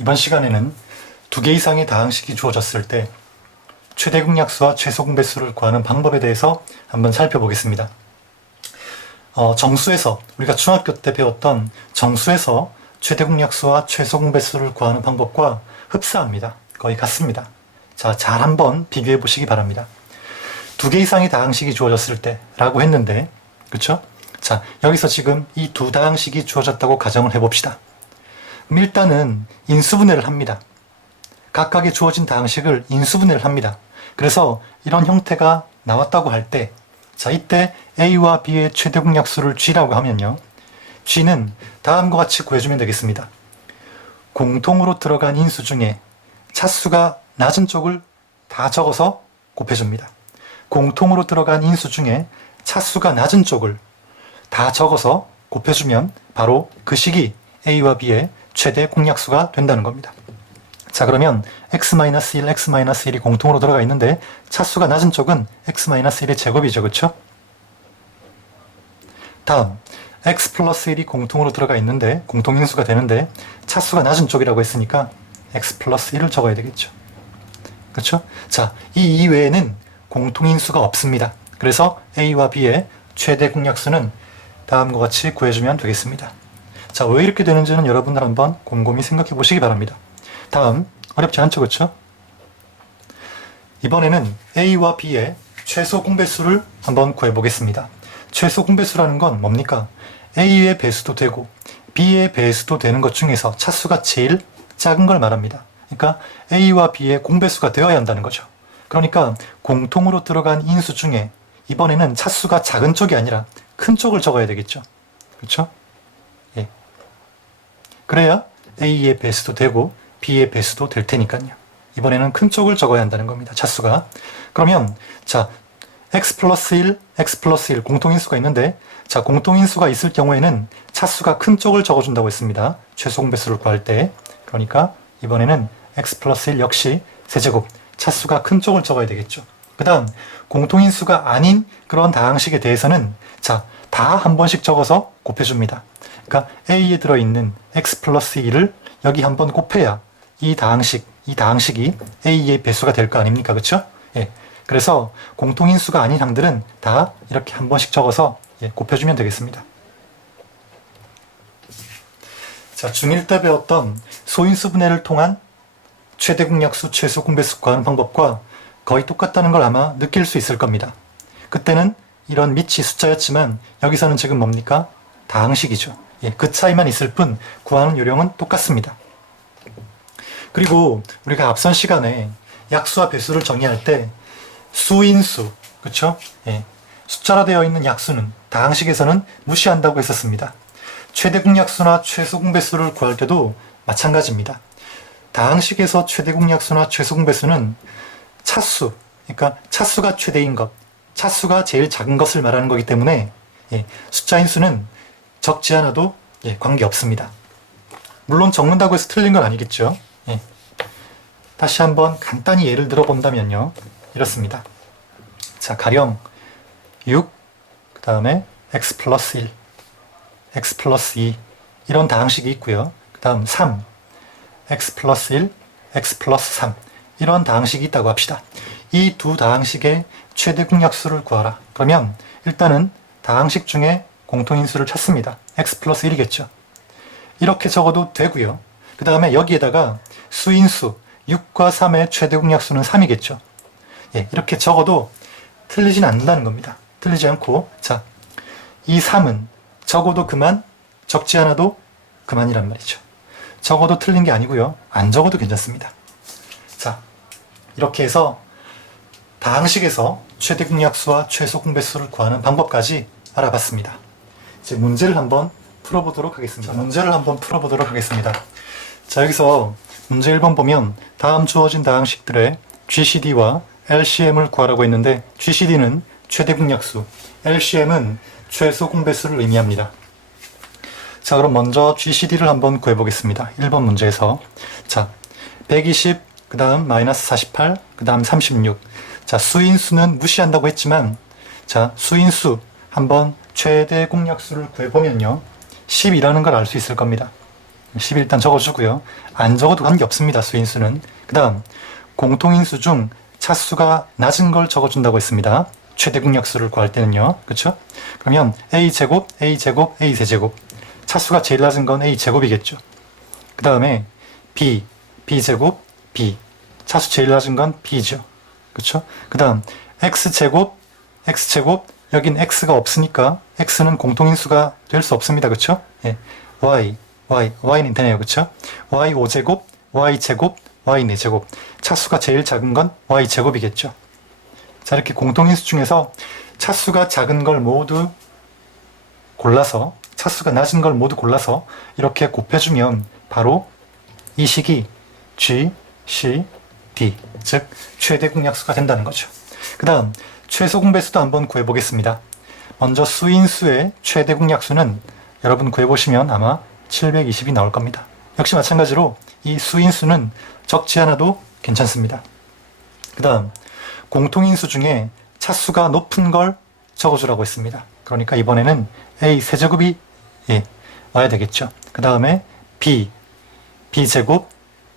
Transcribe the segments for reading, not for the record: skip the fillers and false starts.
이번 시간에는 두 개 이상의 다항식이 주어졌을 때 최대 공약수와 최소 공배수를 구하는 방법에 대해서 한번 살펴보겠습니다. 정수에서 우리가 중학교 때 배웠던 정수에서 최대 공약수와 최소 공배수를 구하는 방법과 흡사합니다. 거의 같습니다. 자, 잘 한번 비교해 보시기 바랍니다. 두 개 이상의 다항식이 주어졌을 때 라고 했는데, 그쵸? 자, 여기서 지금 이 두 다항식이 주어졌다고 가정을 해봅시다. 그럼 일단은 인수분해를 합니다. 각각의 주어진 다항식을 인수분해를 합니다. 그래서 이런 형태가 나왔다고 할 때, 자, 이때 A와 B의 최대 공약수를 G라고 하면요, G는 다음과 같이 구해주면 되겠습니다. 공통으로 들어간 인수 중에 차수가 낮은 쪽을 다 적어서 곱해줍니다. 공통으로 들어간 인수 중에 차수가 낮은 쪽을 다 적어서 곱해주면 바로 그 식이 A와 B의 최대 공약수가 된다는 겁니다. 자, 그러면 x-1, x-1이 공통으로 들어가 있는데 차수가 낮은 쪽은 x-1의 제곱이죠. 그쵸? 다음 x 플러스 1이 공통으로 들어가 있는데 공통인수가 되는데 차수가 낮은 쪽이라고 했으니까 x 플러스 1을 적어야 되겠죠. 그쵸? 자, 이 이외에는 공통인수가 없습니다. 그래서 A와 B의 최대 공약수는 다음과 같이 구해주면 되겠습니다. 자, 왜 이렇게 되는지는 여러분들 한번 곰곰이 생각해 보시기 바랍니다. 다음, 어렵지 않죠, 그쵸? 이번에는 A와 B의 최소 공배수를 한번 구해보겠습니다. 최소 공배수라는 건 뭡니까? A의 배수도 되고 B의 배수도 되는 것 중에서 차수가 제일 작은 걸 말합니다. 그러니까 A와 B의 공배수가 되어야 한다는 거죠. 그러니까 공통으로 들어간 인수 중에 이번에는 차수가 작은 쪽이 아니라 큰 쪽을 적어야 되겠죠. 그렇죠? 예. 그래야 A의 배수도 되고 B의 배수도 될 테니까요. 이번에는 큰 쪽을 적어야 한다는 겁니다. 차수가. 그러면 자, x 플러스 1 공통인수가 있는데, 자, 공통인수가 있을 경우에는 차수가 큰 쪽을 적어준다고 했습니다. 최소 공배수를 구할 때. 그러니까 이번에는 x 플러스 1 역시 세제곱, 차수가 큰 쪽을 적어야 되겠죠. 그 다음 공통인수가 아닌 그런 다항식에 대해서는 자, 다 한 번씩 적어서 곱해줍니다. 그러니까 A에 들어있는 x 플러스 1을 여기 한번 곱해야 이 다항식이 A의 배수가 될 거 아닙니까? 그쵸? 예. 그래서 공통인수가 아닌 항들은 다 이렇게 한 번씩 적어서 곱해주면 되겠습니다. 자, 중1 때 배웠던 소인수 분해를 통한 최대 공약수, 최소 공배수 구하는 방법과 거의 똑같다는 걸 아마 느낄 수 있을 겁니다. 그때는 이런 밑이 숫자였지만 여기서는 지금 뭡니까? 다항식이죠. 예, 그 차이만 있을 뿐 구하는 요령은 똑같습니다. 그리고 우리가 앞선 시간에 약수와 배수를 정의할 때 수인수, 그쵸? 예, 숫자로 되어 있는 약수는 다항식에서는 무시한다고 했었습니다. 최대 공약수나 최소 공배수를 구할 때도 마찬가지입니다. 다항식에서 최대 공약수나 최소 공배수는 차수, 그러니까 차수가 최대인 것, 차수가 제일 작은 것을 말하는 거기 때문에 숫자인 수는 적지 않아도 관계없습니다. 물론 적는다고 해서 틀린 건 아니겠죠. 다시 한번 간단히 예를 들어본다면요, 이렇습니다. 자, 가령 6, 그 다음에 x 플러스 1, x 플러스 2 이런 다항식이 있고요. 그 다음 3, x 플러스 1, x 플러스 3 이런 다항식이 있다고 합시다. 이 두 다항식의 최대 공약수를 구하라. 그러면 일단은 다항식 중에 공통인수를 찾습니다. x 플러스 1이겠죠. 이렇게 적어도 되고요. 그 다음에 여기에다가 수인수 6과 3의 최대 공약수는 3이겠죠. 예, 이렇게 적어도 틀리진 않는다는 겁니다. 틀리지 않고, 자, 이 3은 적어도 그만, 적지 않아도 그만이란 말이죠. 적어도 틀린 게 아니고요. 안 적어도 괜찮습니다. 자, 이렇게 해서 다항식에서 최대 공약수와 최소 공배수를 구하는 방법까지 알아봤습니다. 이제 문제를 한번 풀어보도록 하겠습니다. 자, 여기서 문제 1번 보면 다음 주어진 다항식들의 GCD와 LCM을 구하라고 했는데 GCD는 최대 공약수, LCM은 최소 공배수를 의미합니다. 자, 그럼 먼저 GCD를 한번 구해보겠습니다. 1번 문제에서 자, 120, 그 다음 마이너스 48, 그 다음 36. 자, 수인수는 무시한다고 했지만 자, 수인수 한번 최대 공약수를 구해보면요 10이라는 걸 알 수 있을 겁니다. 10 일단 적어주고요. 안 적어도 관계없습니다. 수인수는. 그 다음 공통인수 중 차수가 낮은 걸 적어준다고 했습니다. 최대 공약수를 구할 때는요. 그렇죠? 그러면 a제곱, a제곱, a세제곱. 차수가 제일 낮은 건 a제곱이겠죠. 그 다음에 b, b제곱, b. 차수 제일 낮은 건 b죠. 그렇죠? 그 다음 x제곱, x제곱. 여긴 x가 없으니까 x는 공통인수가 될 수 없습니다. 그렇죠? 예. y는 되네요. 그렇죠? y 5제곱, y제곱, y 4제곱. 차수가 제일 작은 건 y제곱이겠죠. 자, 이렇게 공통인수 중에서 차수가 작은 걸 모두 골라서, 차수가 낮은 걸 모두 골라서 이렇게 곱해주면 바로 이 식이 G, C, D, 즉 최대 공약수가 된다는 거죠. 그 다음 최소 공배수도 한번 구해보겠습니다. 먼저 수인수의 최대 공약수는 여러분 구해보시면 아마 720이 나올 겁니다. 역시 마찬가지로 이 수인수는 적지 않아도 괜찮습니다. 그 다음 공통인수 중에 차수가 높은 걸 적어주라고 했습니다. 그러니까 이번에는 a 세제곱이 와야 되겠죠. 그 다음에 b제곱,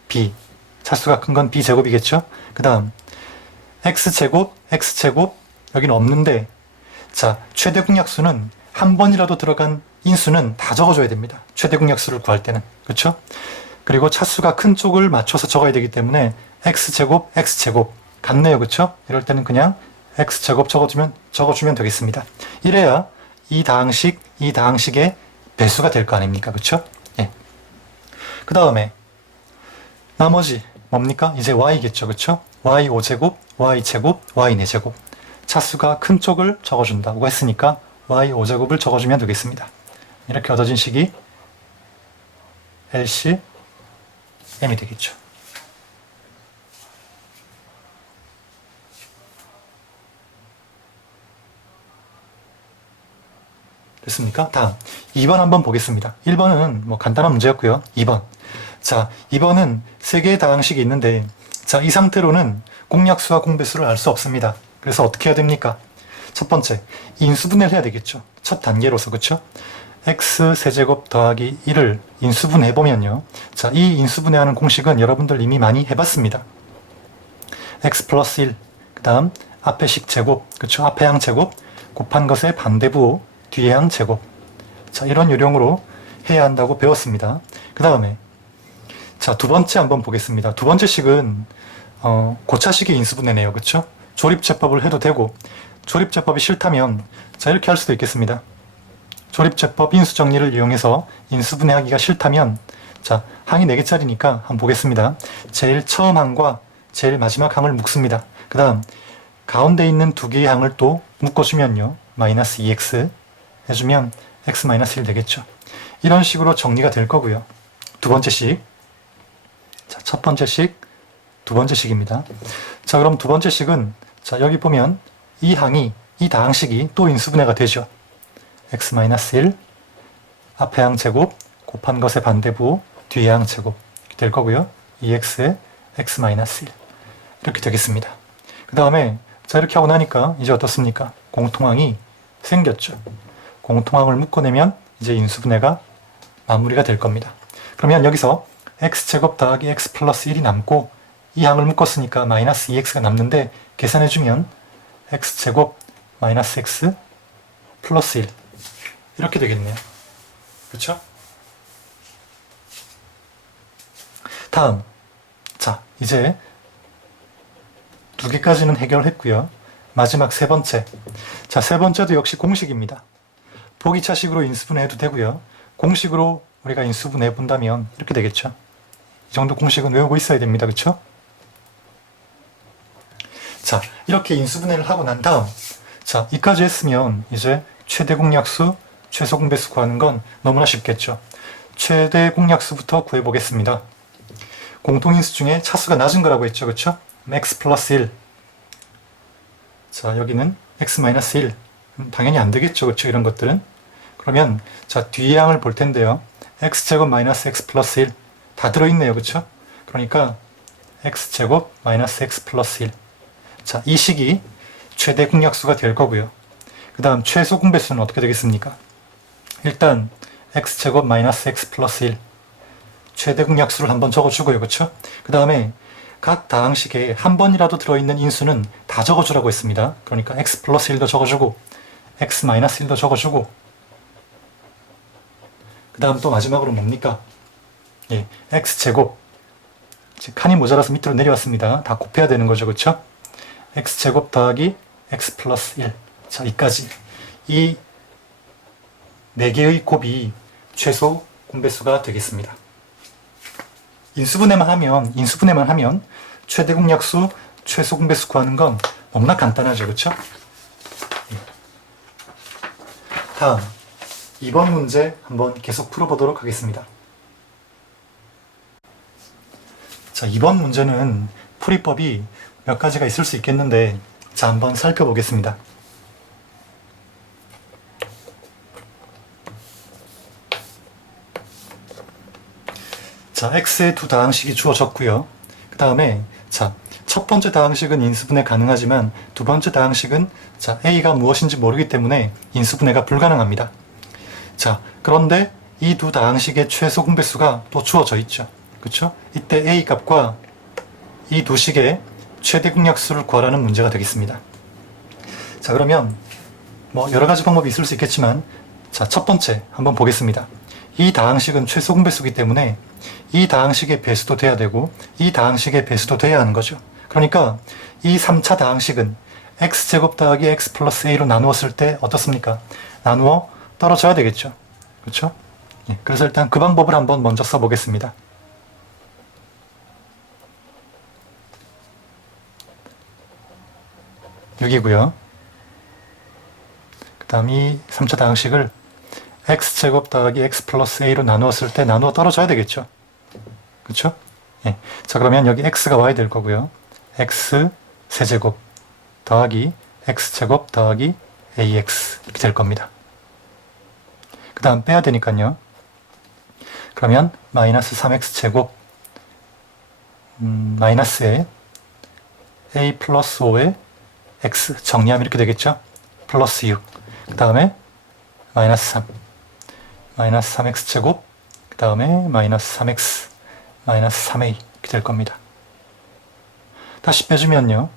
b. 차수가 큰 건 b제곱이겠죠. 그 다음 x제곱, 여기는 없는데, 자, 최대 공약수는 한 번이라도 들어간 인수는 다 적어줘야 됩니다. 최대 공약수를 구할 때는. 그렇죠? 그리고 차수가 큰 쪽을 맞춰서 적어야 되기 때문에 x제곱 같네요. 그렇죠? 이럴 때는 그냥 x제곱 적어주면 되겠습니다. 이래야 이 다항식의 배수가 될 거 아닙니까? 그렇죠? 예. 그 다음에 나머지 뭡니까? 이제 y겠죠. 그렇죠? y 5제곱, y제곱, y 4제곱. 차수가 큰 쪽을 적어준다고 했으니까 y 5제곱을 적어주면 되겠습니다. 이렇게 얻어진 식이 LCM이 되겠죠. 됐습니까? 다음 2번 한번 보겠습니다. 1번은 뭐 간단한 문제였고요. 2번. 자, 2번은 3개의 다항식이 있는데, 자, 이 상태로는 공약수와 공배수를 알 수 없습니다. 그래서 어떻게 해야 됩니까? 첫 번째, 인수분해를 해야 되겠죠. 첫 단계로서. 그렇죠? x 세제곱 더하기 1을 인수분해 보면요. 자, 이 인수분해하는 공식은 여러분들 이미 많이 해봤습니다. x 플러스 1, 그 다음 앞에 식 제곱, 그렇죠? 앞에 항 제곱 곱한 것의 반대부 뒤에 항 제곱. 자, 이런 요령으로 해야 한다고 배웠습니다. 그 다음에 자, 두 번째 한번 보겠습니다. 두 번째 식은 고차식의 인수분해네요. 그렇죠? 조립제법을 해도 되고, 조립제법이 싫다면 자, 이렇게 할 수도 있겠습니다. 조립제법 인수정리를 이용해서 인수분해하기가 싫다면, 자, 항이 4개짜리니까 한번 보겠습니다. 제일 처음 항과 제일 마지막 항을 묶습니다. 그 다음 가운데 있는 2개의 항을 또 묶어주면요, 마이너스 2x 해주면 x 마이너스 1 되겠죠. 이런 식으로 정리가 될 거고요. 두 번째 식, 자, 첫 번째 식, 두 번째 식입니다. 자, 그럼 두 번째 식은, 자, 여기 보면 이 다항식이 또 인수분해가 되죠. x-1 앞에 항 제곱 곱한 것의 반대부 뒤에 항 제곱 될 거고요. 2x에 x-1 이렇게 되겠습니다. 그 다음에 자, 이렇게 하고 나니까 이제 어떻습니까? 공통항이 생겼죠. 공통항을 묶어내면 이제 인수분해가 마무리가 될 겁니다. 그러면 여기서 x제곱 더하기 x 플러스 1이 남고, 이 항을 묶었으니까 마이너스 2x가 남는데 계산해주면 x제곱 마이너스 x 플러스 1 이렇게 되겠네요. 그렇죠? 다음, 자, 이제 2개까지는 해결했고요. 마지막 세 번째. 자, 세 번째도 역시 공식입니다. 보기차식으로 인수분해해도 되고요. 공식으로 우리가 인수분해 본다면 이렇게 되겠죠. 이 정도 공식은 외우고 있어야 됩니다. 그렇죠? 자, 이렇게 인수분해를 하고 난 다음, 자, 이까지 했으면 이제 최대 공약수, 최소 공배수 구하는 건 너무나 쉽겠죠. 최대 공약수부터 구해보겠습니다. 공통인수 중에 차수가 낮은 거라고 했죠. 그렇죠? x 플러스 1. 자, 여기는 x 마이너스 1. 당연히 안 되겠죠. 그렇죠? 이런 것들은. 그러면 자, 뒤에 항을 볼 텐데요. x제곱 마이너스 x 플러스 1. 다 들어있네요. 그렇죠? 그러니까 x제곱 마이너스 x 플러스 1. 자, 이 식이 최대 공약수가 될 거고요. 그 다음 최소 공배수는 어떻게 되겠습니까? 일단 x제곱 마이너스 x 플러스 1. 최대 공약수를 한번 적어주고요. 그쵸? 그 다음에 각 다항식에 한 번이라도 들어있는 인수는 다 적어주라고 했습니다. 그러니까 x 플러스 1도 적어주고 x 마이너스 1도 적어주고 그 다음 또 마지막으로 뭡니까? 예, x제곱 칸이 모자라서 밑으로 내려왔습니다. 다 곱해야 되는 거죠. 그쵸? x제곱 더하기 x 플러스 1 자, 이까지 이 4개의 곱이 최소 공배수가 되겠습니다. 인수분해만 하면 최대 공약수, 최소 공배수 구하는 건 너무나 간단하죠. 그쵸? 다음 2번 문제 한번 계속 풀어보도록 하겠습니다. 자, 2번 문제는 풀이법이 몇 가지가 있을 수 있겠는데 자, 한번 살펴보겠습니다. 자, x의 두 다항식이 주어졌고요. 그 다음에 자, 첫 번째 다항식은 인수분해 가능하지만 두 번째 다항식은 자, a가 무엇인지 모르기 때문에 인수분해가 불가능합니다. 자, 그런데 이 두 다항식의 최소 공배수가 또 주어져 있죠. 그렇죠? 이때 a 값과 이 두 식의 최대 공약수를 구하라는 문제가 되겠습니다. 자, 그러면 뭐 여러 가지 방법이 있을 수 있겠지만 자, 첫 번째 한번 보겠습니다. 이 다항식은 최소 공배수이기 때문에 이 다항식의 배수도 돼야 되고 이 다항식의 배수도 돼야 하는 거죠. 그러니까 이 3차 다항식은 x제곱 더하기 x 플러스 a로 나누었을 때 어떻습니까? 나누어 떨어져야 되겠죠. 그렇죠? 예, 그래서 일단 그 방법을 한번 먼저 써보겠습니다. 여기고요. 그 다음 이 3차 다항식을 x제곱 더하기 x 플러스 a로 나누었을 때 나누어 떨어져야 되겠죠. 그쵸? 예. 자, 그러면 여기 x가 y 될 거고요. x 세제곱 더하기 x제곱 더하기 ax 이렇게 될 겁니다. 그 다음 빼야 되니까요. 그러면 마이너스 3x제곱 마이너스에 a 플러스 5에 x 정리하면 이렇게 되겠죠. 플러스 6. 그 다음에 마이너스 3. 마이너스 3x제곱 그 다음에 마이너스 3x 마이너스 3a 이렇게 될 겁니다. 다시 빼주면요.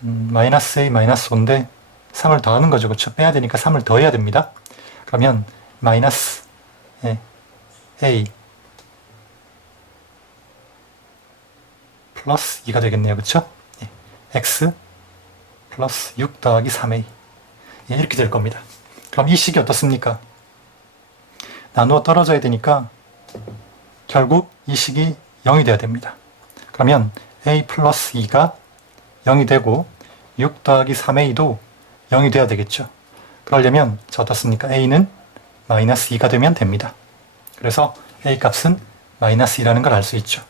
마이너스 a 마이너스 5인데 3을 더하는 거죠. 그렇죠? 빼야 되니까 3을 더해야 됩니다. 그러면 마이너스 a 플러스 2가 되겠네요. 그렇죠? x 플러스 6 더하기 3a 이렇게 될 겁니다. 그럼 이 식이 어떻습니까? 나누어 떨어져야 되니까 결국 이 식이 0이 돼야 됩니다. 그러면 a 플러스 2가 0이 되고 6 더하기 3a도 0이 돼야 되겠죠. 그러려면 자, 어떻습니까? a는 마이너스 2가 되면 됩니다. 그래서 a 값은 마이너스 2라는 걸 알 수 있죠.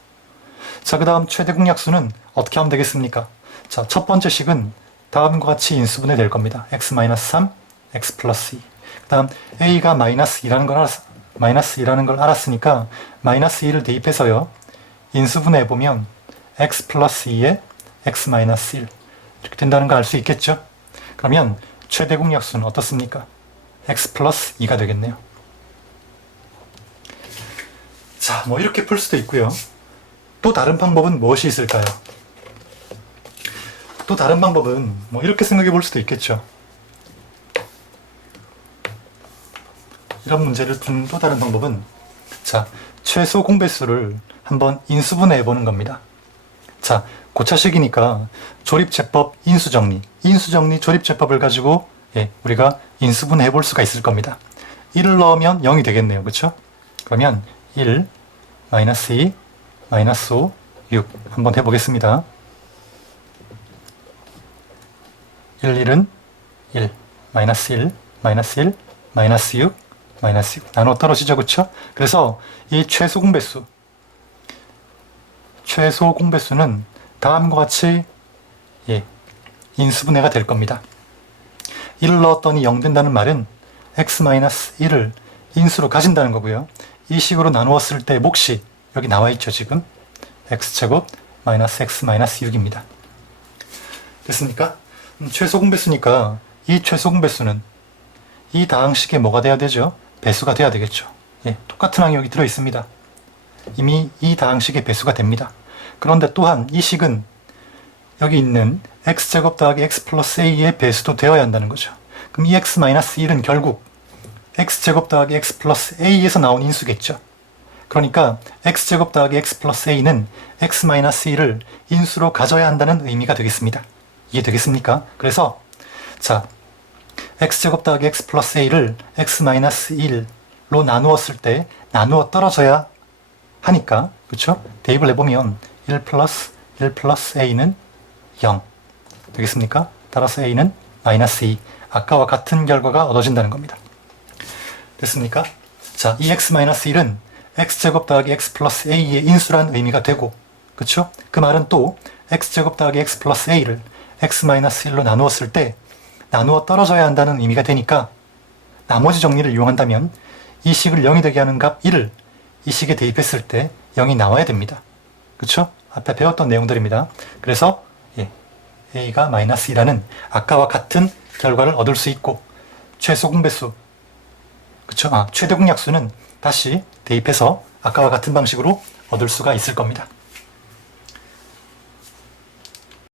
자, 그 다음 최대 공약수는 어떻게 하면 되겠습니까? 자, 첫 번째 식은 다음과 같이 인수분해 될 겁니다. x-3, x 플러스 2. 그 다음 a가 마이너스 2라는 걸 알았으니까 마이너스 2를 대입해서요. 인수분해 해보면 x 플러스 2에 x 마이너스 1 이렇게 된다는 걸 알 수 있겠죠? 그러면 최대 공약수는 어떻습니까? x 플러스 2가 되겠네요. 자, 뭐 이렇게 풀 수도 있고요. 또 다른 방법은 무엇이 있을까요? 또 다른 방법은 뭐 이렇게 생각해 볼 수도 있겠죠. 이런 문제를 푸는 또 다른 방법은 자, 최소 공배수를 한번 인수분해 해보는 겁니다. 자, 고차식이니까 조립제법 인수정리 조립제법을 가지고 우리가 인수분해 해볼 수가 있을 겁니다. 1을 넣으면 0이 되겠네요. 그렇죠? 그러면 1, 마이너스 2, 마이너스 5, 6 한번 해보겠습니다. 1, 1은 1, 마이너스 1, 마이너스 1, 마이너스 6, 마이너스 6 나눠 떨어지죠. 그렇죠? 그래서 이 최소 공배수는 다음과 같이 인수분해가 될 겁니다. 1을 넣었더니 0 된다는 말은 x-1을 인수로 가진다는 거고요. 이 식으로 나누었을 때 몫이 여기 나와 있죠. 지금 x제곱 마이너스 x 마이너스 6입니다. 됐습니까? 최소 공배수니까 이 최소 공배수는 이 다항식에 뭐가 돼야 되죠? 배수가 돼야 되겠죠. 똑같은 항이 여기 들어 있습니다. 이미 이 다항식의 배수가 됩니다. 그런데 또한 이 식은 여기 있는 x제곱 더하기 x 플러스 a의 배수도 되어야 한다는 거죠. 그럼 이 x-1은 결국 x제곱 더하기 x 플러스 a에서 나온 인수겠죠. 그러니까 x제곱 더하기 x 플러스 a는 x-1을 인수로 가져야 한다는 의미가 되겠습니다. 이해되겠습니까? 그래서 자, x제곱 더하기 x 플러스 a를 x-1로 나누었을 때 나누어 떨어져야 하니까, 그쵸? 대입을 해보면 1 플러스 a는 0 되겠습니까? 따라서 a는 마이너스 2, 아까와 같은 결과가 얻어진다는 겁니다. 됐습니까? 자, 이 x-1은 x제곱 더하기 x 플러스 a의 인수란 의미가 되고, 그쵸? 그 말은 또 x제곱 더하기 x 플러스 a를 x-1로 나누었을 때 나누어 떨어져야 한다는 의미가 되니까 나머지 정리를 이용한다면 이 식을 0이 되게 하는 값 1을 이 식에 대입했을 때 0이 나와야 됩니다. 그쵸? 앞에 배웠던 내용들입니다. 그래서 a가 마이너스 2라는 아까와 같은 결과를 얻을 수 있고, 최소 공배수, 그쵸? 최대 공약수는 다시 대입해서 아까와 같은 방식으로 얻을 수가 있을 겁니다.